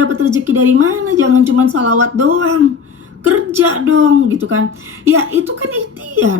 dapat rezeki dari mana? Jangan cuma salawat doang, kerja dong gitu kan. Ya itu kan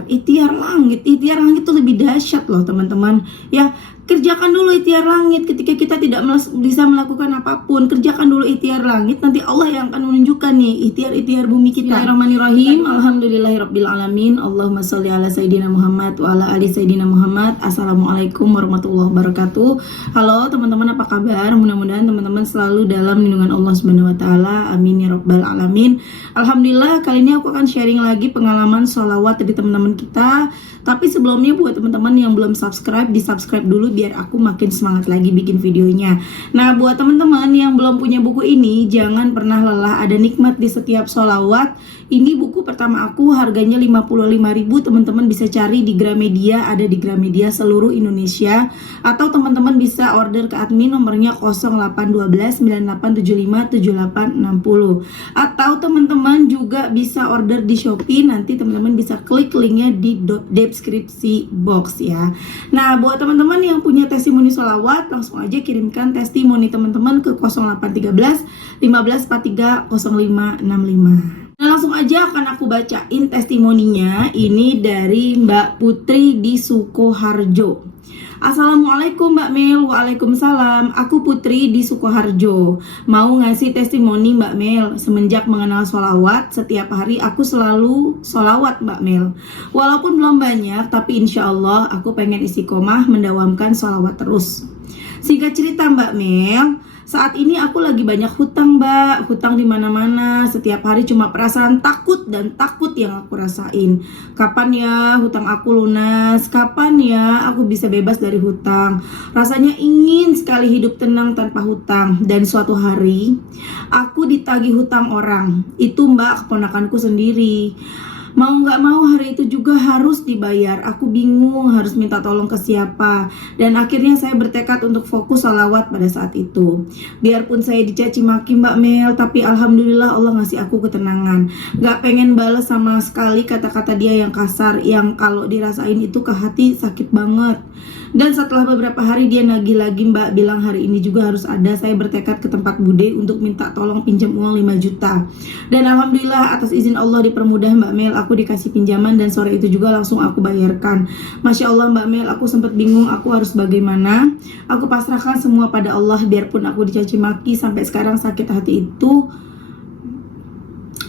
ikhtiar langit itu lebih dahsyat loh teman-teman ya. Kerjakan dulu ikhtiar langit. Ketika kita tidak bisa melakukan apapun, kerjakan dulu ikhtiar langit, nanti Allah yang akan menunjukkan nih ikhtiar bumi kita. Bismillahirrahmanirrahim. Alhamdulillahirabbil alamin. Allahumma sholli ala sayidina Muhammad wa ala ali sayidina Muhammad. Assalamualaikum warahmatullahi wabarakatuh. Halo teman-teman, apa kabar? Mudah-mudahan teman-teman selalu dalam lindungan Allah Subhanahu wa taala. Amin ya rabbal alamin. Alhamdulillah, kali ini aku akan sharing lagi pengalaman sholawat dari teman-teman kita. Tapi sebelumnya buat teman-teman yang belum subscribe, di-subscribe dulu biar aku makin semangat lagi bikin videonya. Nah, buat teman-teman yang belum punya buku ini, jangan pernah lelah, ada nikmat di setiap sholawat. Ini buku pertama aku, harganya 55.000. Teman-teman bisa cari di Gramedia, ada di Gramedia seluruh Indonesia. Atau teman-teman bisa order ke admin, nomornya 0812 9875 7860. Atau teman-teman juga bisa order di Shopee, nanti teman-teman bisa klik linknya di deskripsi box ya. Nah, buat teman-teman yang punya testimoni sholawat, langsung aja kirimkan testimoni teman-teman ke 0813 1543 0565. Nah, langsung aja akan aku bacain testimoninya. Ini dari Mbak Putri di Sukoharjo. Assalamualaikum Mbak Mel. Waalaikumsalam. Aku Putri di Sukoharjo. Mau ngasih testimoni Mbak Mel. Semenjak mengenal sholawat, setiap hari aku selalu sholawat Mbak Mel. Walaupun belum banyak, tapi insya Allah aku pengen istiqomah mendawamkan sholawat terus. Singkat cerita Mbak Mel, saat ini aku lagi banyak hutang Mbak, hutang di mana-mana. Setiap hari cuma perasaan takut dan takut yang aku rasain. Kapan ya hutang aku lunas? Kapan ya aku bisa bebas dari hutang? Rasanya ingin sekali hidup tenang tanpa hutang. Dan suatu hari aku ditagih hutang orang. Itu Mbak, keponakanku sendiri. Mau nggak mau hari itu juga harus dibayar. Aku bingung harus minta tolong ke siapa. Dan akhirnya saya bertekad untuk fokus sholawat pada saat itu. Biarpun saya dicaci maki Mbak Mel, tapi alhamdulillah Allah ngasih aku ketenangan. Gak pengen balas sama sekali kata-kata dia yang kasar, yang kalau dirasain itu ke hati sakit banget. Dan setelah beberapa hari dia nagih lagi Mbak, bilang hari ini juga harus ada. Saya bertekad ke tempat bude untuk minta tolong pinjam uang 5 juta. Dan alhamdulillah atas izin Allah dipermudah Mbak Mel, aku dikasih pinjaman dan sore itu juga langsung aku bayarkan. Masya Allah Mbak Mel, aku sempat bingung aku harus bagaimana. Aku pasrahkan semua pada Allah, biarpun aku dicaci maki sampai sekarang sakit hati itu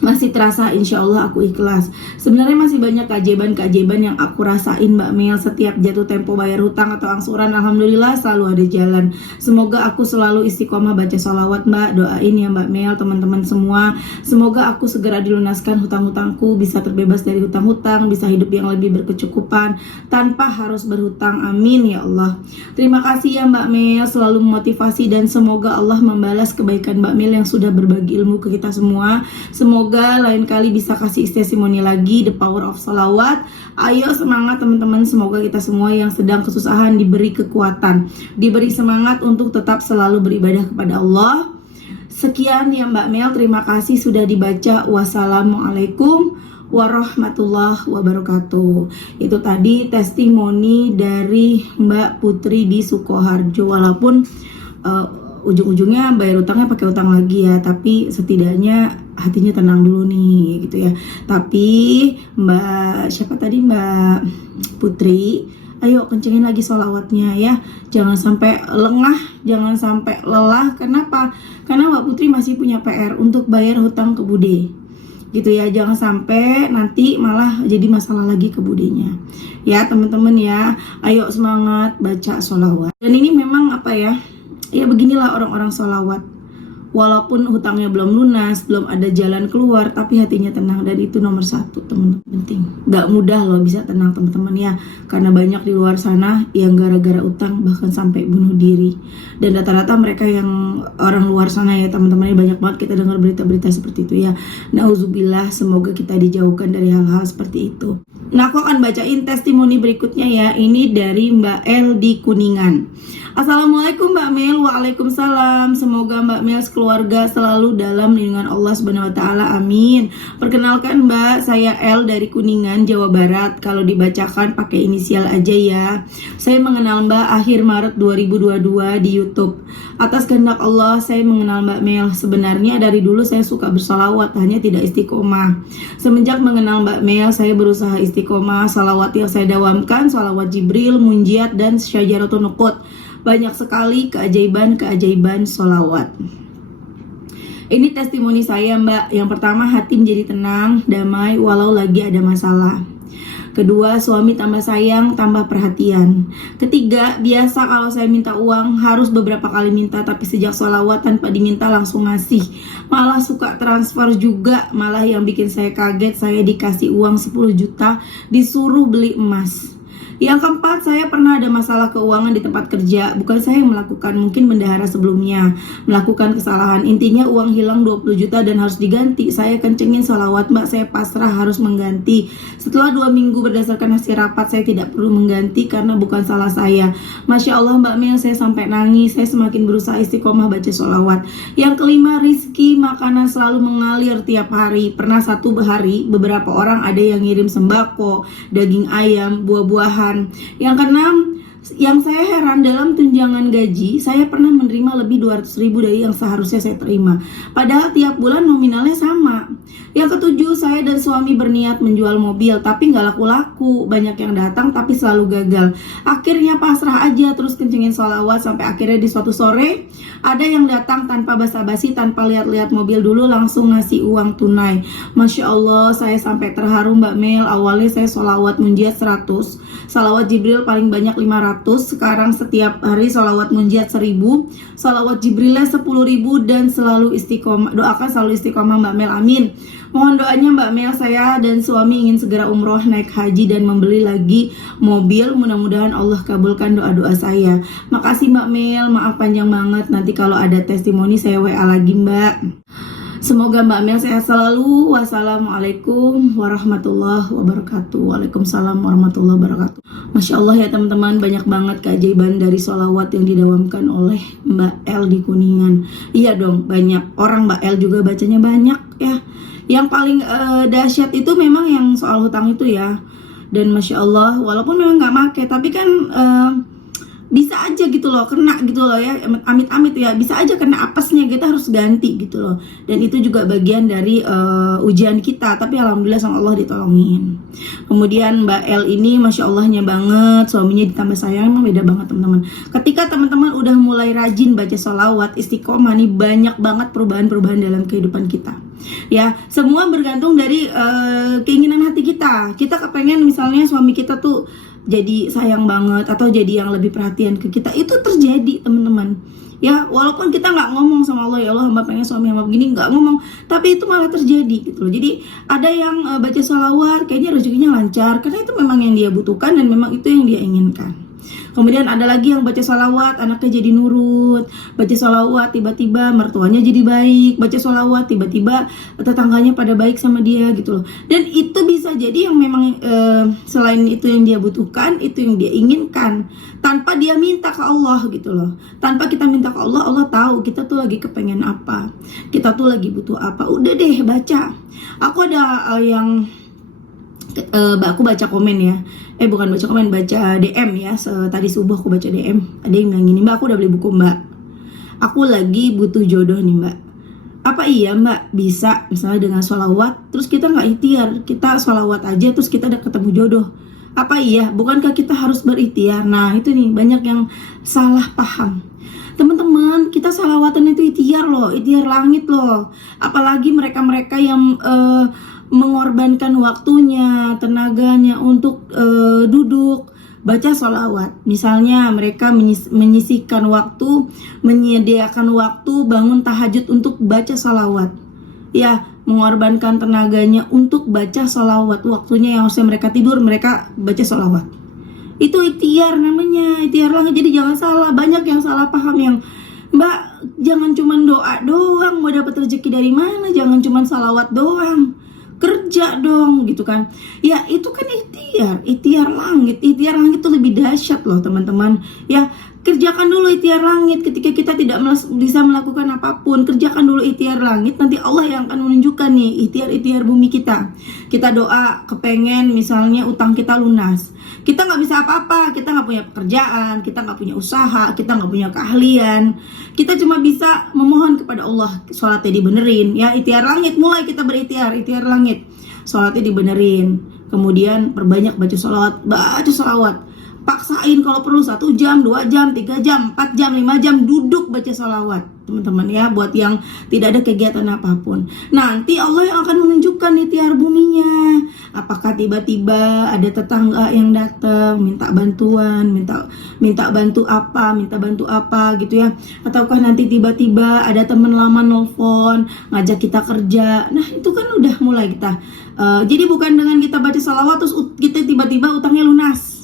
masih terasa, insya Allah aku ikhlas. Sebenarnya masih banyak keajaiban yang aku rasain Mbak Mel. Setiap jatuh tempo bayar hutang atau angsuran, alhamdulillah selalu ada jalan. Semoga aku selalu istiqomah baca sholawat Mbak. Doain ya Mbak Mel, teman-teman semua. Semoga aku segera dilunaskan hutang-hutangku, bisa terbebas dari hutang-hutang, bisa hidup yang lebih berkecukupan tanpa harus berhutang. Amin ya Allah. Terima kasih ya Mbak Mel, selalu memotivasi, dan semoga Allah membalas kebaikan Mbak Mel yang sudah berbagi ilmu ke kita semua. Semoga lain kali bisa kasih testimoni lagi, the power of sholawat. Ayo semangat teman-teman, semoga kita semua yang sedang kesusahan diberi kekuatan, diberi semangat untuk tetap selalu beribadah kepada Allah. Sekian ya Mbak Mel, terima kasih sudah dibaca. Wassalamualaikum warahmatullahi wabarakatuh. Itu tadi testimoni dari Mbak Putri di Sukoharjo. Walaupun ujung-ujungnya bayar utangnya pakai utang lagi ya, tapi setidaknya hatinya tenang dulu nih gitu ya. Tapi Mbak siapa tadi, Mbak Putri, ayo kencengin lagi sholawatnya ya, jangan sampai lengah, jangan sampai lelah. Kenapa? Karena Mbak Putri masih punya PR untuk bayar hutang ke bude gitu ya. Jangan sampai nanti malah jadi masalah lagi ke budenya ya teman-teman ya. Ayo semangat baca sholawat. Dan ini memang apa ya, ya beginilah orang-orang sholawat. Walaupun hutangnya belum lunas, belum ada jalan keluar, tapi hatinya tenang. Dan itu nomor satu teman-teman, penting. Gak mudah loh bisa tenang teman-teman ya. Karena banyak di luar sana yang gara-gara utang bahkan sampai bunuh diri. Dan rata-rata mereka yang orang luar sana ya teman-teman, banyak banget kita dengar berita-berita seperti itu ya. Nauzubillah, semoga kita dijauhkan dari hal-hal seperti itu. Nah, aku akan bacain testimoni berikutnya ya. Ini dari Mbak El di Kuningan. Assalamualaikum Mbak Mel. Waalaikumsalam. Semoga Mbak Mel sekeluarga selalu dalam lindungan Allah Subhanahu wa taala. Amin. Perkenalkan Mbak, saya L dari Kuningan, Jawa Barat. Kalau dibacakan pakai inisial aja ya. Saya mengenal Mbak akhir Maret 2022 di YouTube. Atas kehendak Allah saya mengenal Mbak Mel. Sebenarnya dari dulu saya suka bersolawat, hanya tidak istiqomah. Semenjak mengenal Mbak Mel, saya berusaha istiqomah. Salawat yang saya dawamkan, salawat Jibril, Munjiat, dan Syajaratun Nuqut. Banyak sekali keajaiban-keajaiban solawat. Ini testimoni saya Mbak. Yang pertama, hati menjadi tenang, damai walau lagi ada masalah. Kedua, suami tambah sayang, tambah perhatian. Ketiga, biasa kalau saya minta uang harus beberapa kali minta, tapi sejak sholawat tanpa diminta langsung ngasih. Malah suka transfer juga. Malah yang bikin saya kaget, saya dikasih uang 10 juta disuruh beli emas. Yang keempat, saya pernah ada masalah keuangan di tempat kerja. Bukan saya yang melakukan, mungkin bendahara sebelumnya melakukan kesalahan. Intinya uang hilang 20 juta dan harus diganti. Saya kencengin sholawat Mbak, saya pasrah harus mengganti. Setelah 2 minggu berdasarkan hasil rapat, saya tidak perlu mengganti karena bukan salah saya. Masya Allah Mbak Mel, saya sampai nangis. Saya semakin berusaha istiqomah baca sholawat. Yang kelima, rizki makanan selalu mengalir tiap hari. Pernah satu hari beberapa orang ada yang ngirim sembako, daging ayam, buah-buahan. Yang keenam, yang saya heran, dalam tunjangan gaji saya pernah menerima lebih 200.000 dari yang seharusnya saya terima, padahal tiap bulan nominalnya sama. Yang ketujuh, saya dan suami berniat menjual mobil tapi nggak laku-laku. Banyak yang datang tapi selalu gagal. Akhirnya pasrah aja, terus kencengin sholawat sampai akhirnya di suatu sore ada yang datang tanpa basa-basi, tanpa lihat-lihat mobil dulu, langsung ngasih uang tunai. Masya Allah, saya sampai terharu Mbak Mel. Awalnya saya sholawat Munjiat 100, sholawat Jibril paling banyak 500. Sekarang setiap hari sholawat Munjiat 1000, sholawat Jibrilnya 10.000, dan selalu istiqomah. Doakan selalu istiqomah Mbak Mel, amin. Mohon doanya Mbak Mel, saya dan suami ingin segera umroh, naik haji, dan membeli lagi mobil. Mudah-mudahan Allah kabulkan doa-doa saya. Makasih Mbak Mel, maaf panjang banget. Nanti kalau ada testimoni saya WA lagi Mbak. Semoga Mbak Mel sehat selalu. Wassalamualaikum warahmatullahi wabarakatuh. Waalaikumsalam warahmatullahi wabarakatuh. Masya Allah ya teman-teman, banyak banget keajaiban dari sholawat yang didawamkan oleh Mbak L di Kuningan. Iya dong, banyak orang Mbak L juga bacanya banyak ya. Yang paling dahsyat itu memang yang soal hutang itu ya. Dan Masya Allah, walaupun memang nggak make, tapi kan bisa aja gitu loh, kena gitu loh ya, amit-amit ya, bisa aja kena apesnya, kita harus ganti gitu loh. Dan itu juga bagian dari ujian kita, tapi alhamdulillah sama Allah ditolongin. Kemudian Mbak L ini Masya Allahnya banget, suaminya ditambah sayang, emang beda banget teman-teman. Ketika teman-teman udah mulai rajin baca sholawat, istiqomah nih, banyak banget perubahan-perubahan dalam kehidupan kita. Ya, semua bergantung dari keinginan hati kita. Kita kepengen misalnya suami kita tuh jadi sayang banget atau jadi yang lebih perhatian ke kita, itu terjadi teman-teman ya. Walaupun kita nggak ngomong sama Allah, ya Allah hamba pengen suami hamba begini, nggak ngomong, tapi itu malah terjadi gitu loh. Jadi ada yang baca sholawat kayaknya rezekinya lancar karena itu memang yang dia butuhkan dan memang itu yang dia inginkan. Kemudian ada lagi yang baca sholawat anaknya jadi nurut, baca sholawat tiba-tiba mertuanya jadi baik, baca sholawat tiba-tiba tetangganya pada baik sama dia gitu loh. Dan itu bisa jadi yang memang selain itu yang dia butuhkan, itu yang dia inginkan, tanpa dia minta ke Allah gitu loh. Tanpa kita minta ke Allah, Allah tahu kita tuh lagi kepengen apa, kita tuh lagi butuh apa. Udah deh baca. Aku ada yang aku baca komen ya, bukan baca komen, baca DM ya. Tadi subuh aku baca DM, ada yang bilang gini, Mbak aku udah beli buku Mbak, aku lagi butuh jodoh nih Mbak. Apa iya Mbak bisa misalnya dengan sholawat terus kita nggak ikhtiar, kita sholawat aja terus kita udah ketemu jodoh? Apa iya, bukankah kita harus berikhtiar? Nah itu nih banyak yang salah paham teman-teman. Kita sholawatan itu ikhtiar loh, ikhtiar langit loh. Apalagi mereka-mereka yang mengorbankan waktunya, tenaganya untuk duduk baca sholawat. Misalnya mereka menyisihkan waktu, menyediakan waktu bangun tahajud untuk baca sholawat. Ya, mengorbankan tenaganya untuk baca sholawat. Waktunya yang harusnya mereka tidur, mereka baca sholawat. Itu ikhtiar namanya, ikhtiar langit. Jadi jangan salah, banyak yang salah paham yang Mbak, jangan cuman doa doang mau dapat rezeki dari mana, jangan cuman sholawat doang, kerja dong gitu kan. Ya itu kan ikhtiar langit. Ikhtiar langit itu lebih dahsyat loh teman-teman. Ya Kerjakan dulu ikhtiar langit ketika kita tidak bisa melakukan apapun. Kerjakan dulu ikhtiar langit, nanti Allah yang akan menunjukkan nih ikhtiar-ikhtiar bumi kita. Kita doa kepengen misalnya utang kita lunas. Kita nggak bisa apa-apa, kita nggak punya pekerjaan, kita nggak punya usaha, kita nggak punya keahlian. Kita cuma bisa memohon kepada Allah, sholatnya dibenerin. Ya, ikhtiar langit, mulai kita berikhtiar, ikhtiar langit. Sholatnya dibenerin. Kemudian perbanyak baca sholawat. Paksain kalau perlu 1 jam, 2 jam, 3 jam, 4 jam, 5 jam duduk baca sholawat, teman-teman ya, buat yang tidak ada kegiatan apapun. Nanti Allah yang akan menunjukkan ikhtiar buminya. Apakah tiba-tiba ada tetangga yang datang minta bantuan, minta bantu apa gitu ya, ataukah nanti tiba-tiba ada teman lama nelfon ngajak kita kerja. Nah, itu kan udah mulai kita jadi bukan dengan kita baca sholawat terus kita tiba-tiba utangnya lunas.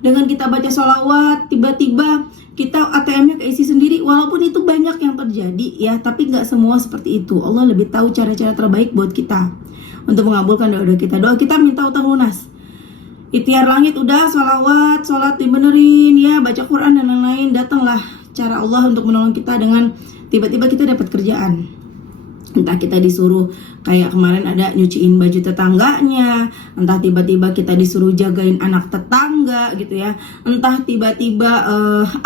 Dengan kita baca sholawat, tiba-tiba kita ATM-nya keisi sendiri. Walaupun itu banyak yang terjadi ya, tapi nggak semua seperti itu. Allah lebih tahu cara-cara terbaik buat kita untuk mengabulkan doa kita. Doa kita minta utang lunas. Ikhtiar langit udah, sholawat, sholat dibenerin ya, baca Quran dan lain-lain. Datanglah cara Allah untuk menolong kita dengan tiba-tiba kita dapat kerjaan. Entah kita disuruh kayak kemarin ada nyuciin baju tetangganya, entah tiba-tiba kita disuruh jagain anak tetangga gitu ya, entah tiba-tiba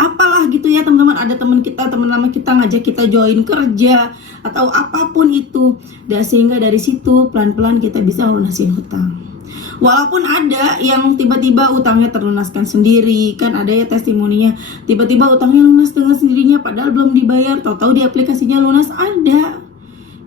apalah gitu ya teman-teman, ada teman lama kita ngajak kita join kerja atau apapun itu. Dan sehingga dari situ pelan-pelan kita bisa lunasin hutang. Walaupun ada yang tiba-tiba utangnya terlunaskan sendiri, kan ada ya testimoninya, tiba-tiba utangnya lunas dengan sendirinya padahal belum dibayar, tahu-tahu di aplikasinya lunas, ada.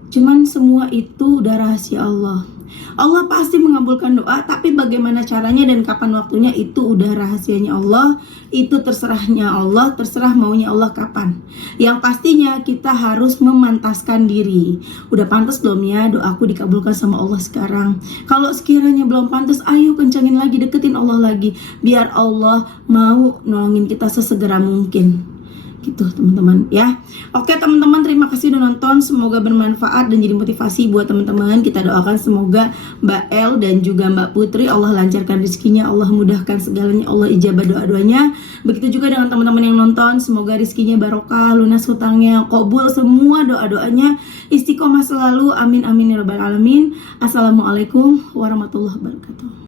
Cuman semua itu udah rahasia Allah. Allah pasti mengabulkan doa, tapi bagaimana caranya dan kapan waktunya itu udah rahasianya Allah. Itu terserahnya Allah, terserah maunya Allah kapan. Yang pastinya kita harus memantaskan diri. Udah pantas belum ya doaku dikabulkan sama Allah sekarang? Kalau sekiranya belum pantas, ayo kencangin lagi, deketin Allah lagi, biar Allah mau nolongin kita sesegera mungkin. Gitu teman-teman ya. Oke teman-teman, terima kasih udah nonton, semoga bermanfaat dan jadi motivasi buat teman-teman. Kita doakan semoga Mbak El dan juga Mbak Putri Allah lancarkan rezekinya, Allah mudahkan segalanya, Allah ijabah doa-doanya. Begitu juga dengan teman-teman yang nonton, semoga rezekinya barokah, lunas hutangnya, qabul semua doa-doanya, istiqomah selalu, amin amin ya rabbal alamin. Assalamualaikum warahmatullahi wabarakatuh.